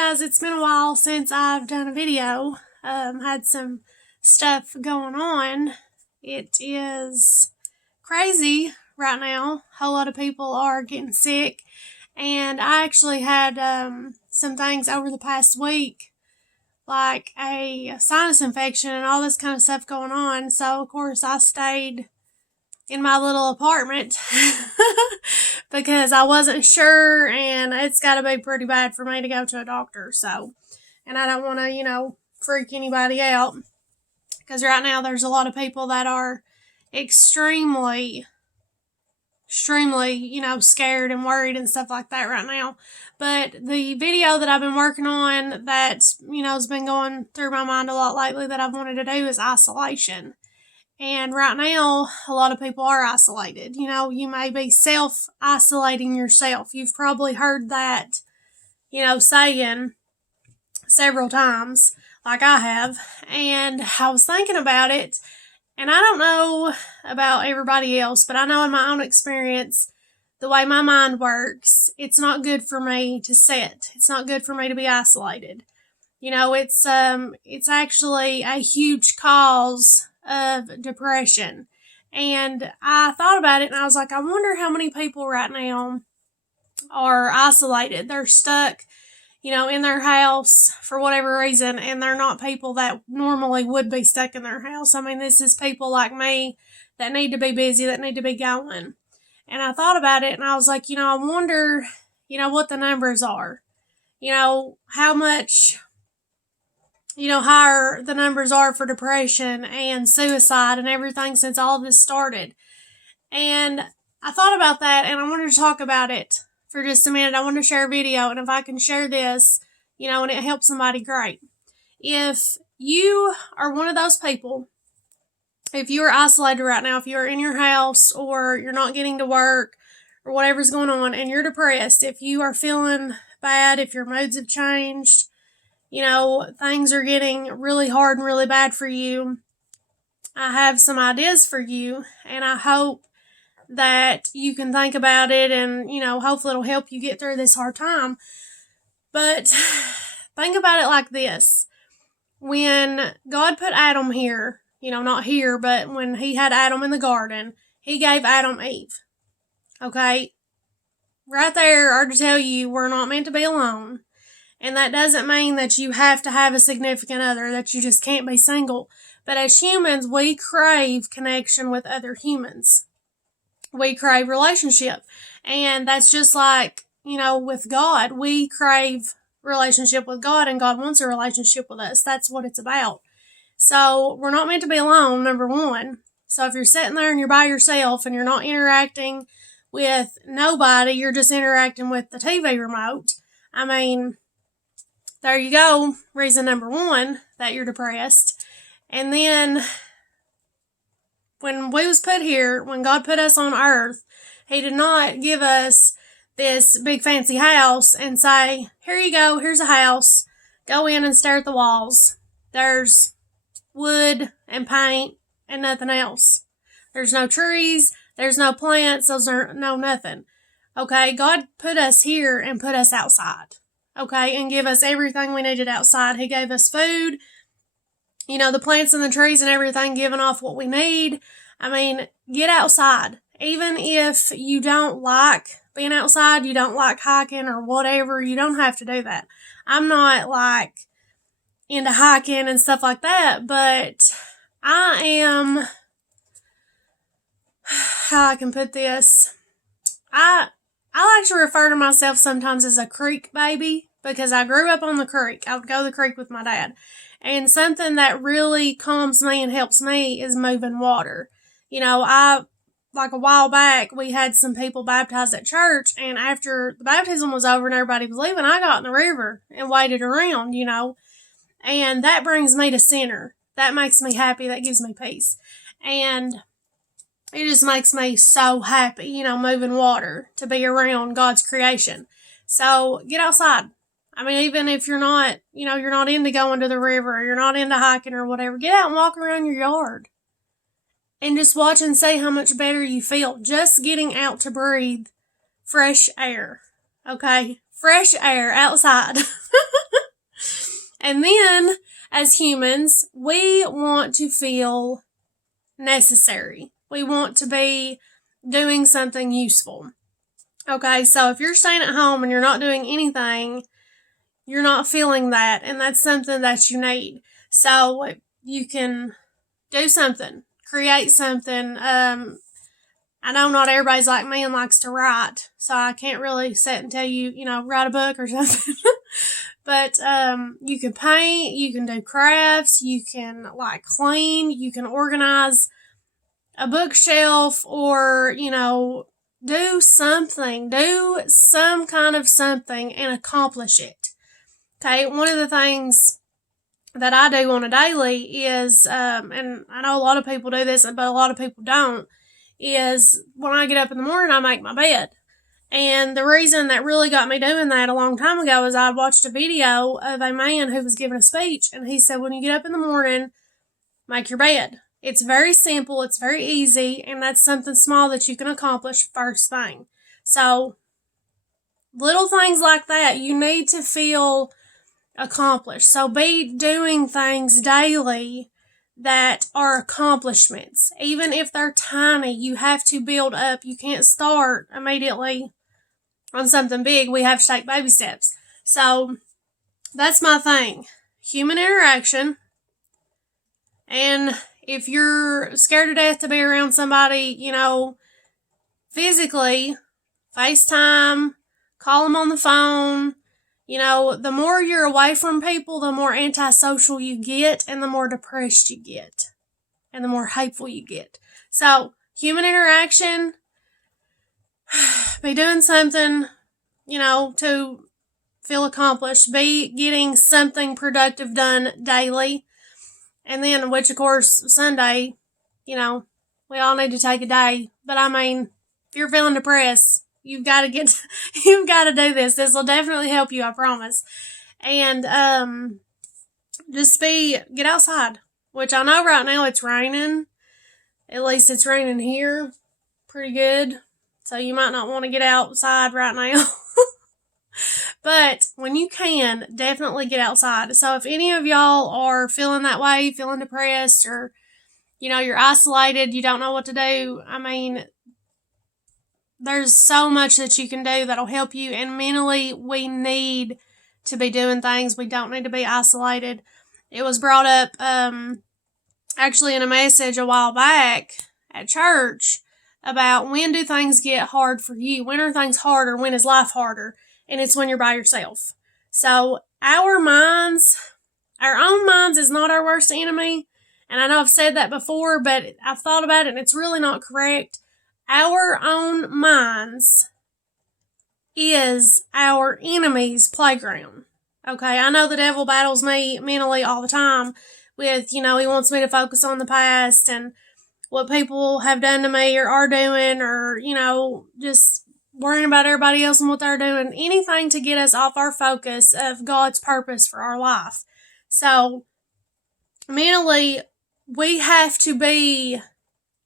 guys, it's been a while since I've done a video. Had some stuff going on. It is crazy right now. A whole lot of people are getting sick, and I actually had some things over the past week, like a sinus infection and all this kind of stuff going on. So of course I stayed in my little apartment because I wasn't sure, and it's got to be pretty bad for me to go to a doctor. So, and I don't want to, freak anybody out, because right now there's a lot of people that are extremely, scared and worried and stuff like that right now. But the video that I've been working on that, has been going through my mind a lot lately that I've wanted to do is isolation. And right now, a lot of people are isolated. You may be self-isolating yourself. You've probably heard that, saying several times, like I have. And I was thinking about it, and I don't know about everybody else, but I know in my own experience, the way my mind works, it's not good for me to sit. It's not good for me to be isolated. It's actually a huge cause of depression. And I thought about it, and I was like, I wonder how many people right now are isolated. They're stuck, in their house for whatever reason, and they're not people that normally would be stuck in their house. I mean, this is people like me that need to be busy, that need to be going. And I thought about it, and I was like, I wonder, what the numbers are. How much higher the numbers are for depression and suicide and everything since all this started. And I thought about that, and I wanted to talk about it for just a minute. I wanted to share a video, and if I can share this, and it helps somebody, great. If you are one of those people, if you are isolated right now, if you're in your house or you're not getting to work or whatever's going on and you're depressed, if you are feeling bad, if your moods have changed, things are getting really hard and really bad for you, I have some ideas for you, and I hope that you can think about it, and, hopefully it'll help you get through this hard time. But think about it like this. When God put Adam here, not here, but when he had Adam in the garden, he gave Adam Eve. Okay? Right there are to tell you we're not meant to be alone. And that doesn't mean that you have to have a significant other, that you just can't be single. But as humans, we crave connection with other humans. We crave relationship. And that's just like, with God. We crave relationship with God, and God wants a relationship with us. That's what it's about. So we're not meant to be alone, number one. So if you're sitting there and you're by yourself and you're not interacting with nobody, you're just interacting with the TV remote, I mean, there you go. Reason number one that you're depressed. And then when we was put here, when God put us on earth, he did not give us this big fancy house and say, here you go, here's a house. Go in and stare at the walls. There's wood and paint and nothing else. There's no trees. There's no plants. There's no nothing. Okay, God put us here and put us outside. Okay, and give us everything we needed outside. He gave us food, the plants and the trees and everything, giving off what we need. I mean, get outside. Even if you don't like being outside, you don't like hiking or whatever, you don't have to do that. I'm not into hiking and stuff like that, but I am, how I can put this, I like to refer to myself sometimes as a creek baby, because I grew up on the creek. I would go to the creek with my dad. And something that really calms me and helps me is moving water. Like a while back, we had some people baptized at church, and after the baptism was over and everybody was leaving, I got in the river and waded around, and that brings me to center. That makes me happy. That gives me peace. And it just makes me so happy, moving water, to be around God's creation. So get outside. I mean, even if you're not, you're not into going to the river, or you're not into hiking or whatever, get out and walk around your yard. And just watch and see how much better you feel. Just getting out to breathe fresh air. Okay? Fresh air outside. And then, as humans, we want to feel necessary. We want to be doing something useful. Okay, so if you're staying at home and you're not doing anything, you're not feeling that, and that's something that you need. So you can do something, create something. I know not everybody's like me and likes to write, so I can't really sit and tell you, write a book or something. But you can paint, you can do crafts, you can clean, you can organize a bookshelf, or do something, do some kind of something and accomplish it. Okay, one of the things that I do on a daily is, and I know a lot of people do this, but a lot of people don't, is when I get up in the morning, I make my bed. And the reason that really got me doing that a long time ago is I watched a video of a man who was giving a speech, and he said, when you get up in the morning, make your bed. It's very simple, it's very easy, and that's something small that you can accomplish first thing. So, little things like that, you need to feel accomplished. So be doing things daily that are accomplishments. Even if they're tiny, you have to build up. You can't start immediately on something big. We have to take baby steps. So that's my thing. Human interaction. And if you're scared to death to be around somebody, physically, FaceTime, call them on the phone. The more you're away from people, the more antisocial you get, and the more depressed you get, and the more hateful you get. So, human interaction, be doing something, to feel accomplished, be getting something productive done daily, and then, which of course, Sunday, we all need to take a day, but if you're feeling depressed, you've got to do this. This will definitely help you, I promise. And get outside, which I know right now it's raining. At least it's raining here pretty good. So you might not want to get outside right now. But when you can, definitely get outside. So if any of y'all are feeling that way, feeling depressed, or, you're isolated, you don't know what to do, there's so much that you can do that'll help you. And mentally, we need to be doing things. We don't need to be isolated. It was brought up, actually in a message a while back at church about when do things get hard for you? When are things harder? When is life harder? And it's when you're by yourself. So our own minds is not our worst enemy. And I know I've said that before, but I've thought about it and it's really not correct. Our own minds is our enemy's playground. Okay, I know the devil battles me mentally all the time with, he wants me to focus on the past and what people have done to me or are doing, or, just worrying about everybody else and what they're doing. Anything to get us off our focus of God's purpose for our life. So, mentally, we have to be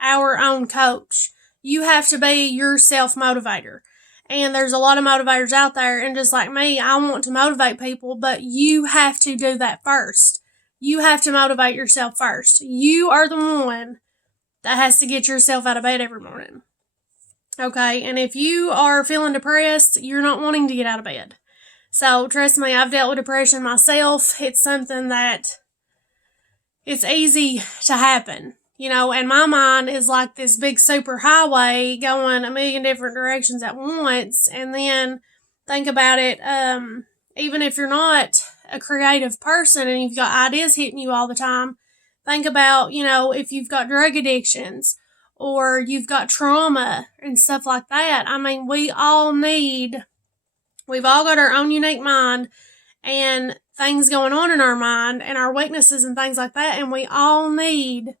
our own coach. You have to be your self-motivator. And there's a lot of motivators out there, and just like me, I want to motivate people, but you have to do that first. You have to motivate yourself first. You are the one that has to get yourself out of bed every morning. Okay, and if you are feeling depressed, you're not wanting to get out of bed. So trust me, I've dealt with depression myself. It's something that it's easy to happen. And my mind is like this big super highway going a million different directions at once. And then think about it, even if you're not a creative person and you've got ideas hitting you all the time, think about, if you've got drug addictions or you've got trauma and stuff like that. We've all got our own unique mind and things going on in our mind and our weaknesses and things like that. And we all need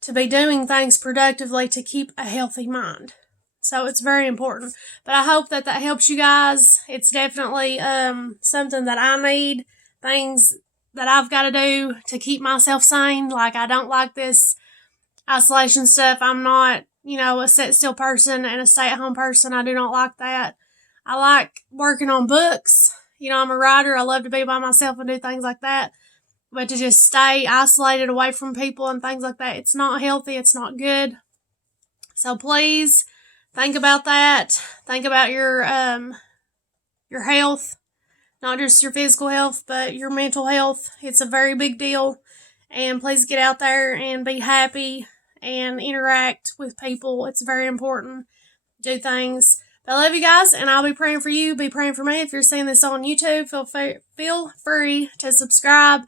to be doing things productively to keep a healthy mind. So it's very important. But I hope that helps you guys. It's definitely something that I need, things that I've got to do to keep myself sane. I don't like this isolation stuff. I'm not, a sit still person and a stay at home person. I do not like that. I like working on books. I'm a writer. I love to be by myself and do things like that. But to just stay isolated away from people and things like that, it's not healthy. It's not good. So please think about that. Think about your health, not just your physical health, but your mental health. It's a very big deal. And please get out there and be happy and interact with people. It's very important. Do things. But I love you guys, and I'll be praying for you. Be praying for me. If you're seeing this on YouTube, feel free to subscribe.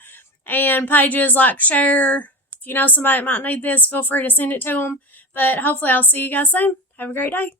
And pages like, share. If you know somebody that might need this, feel free to send it to them. But hopefully I'll see you guys soon. Have a great day.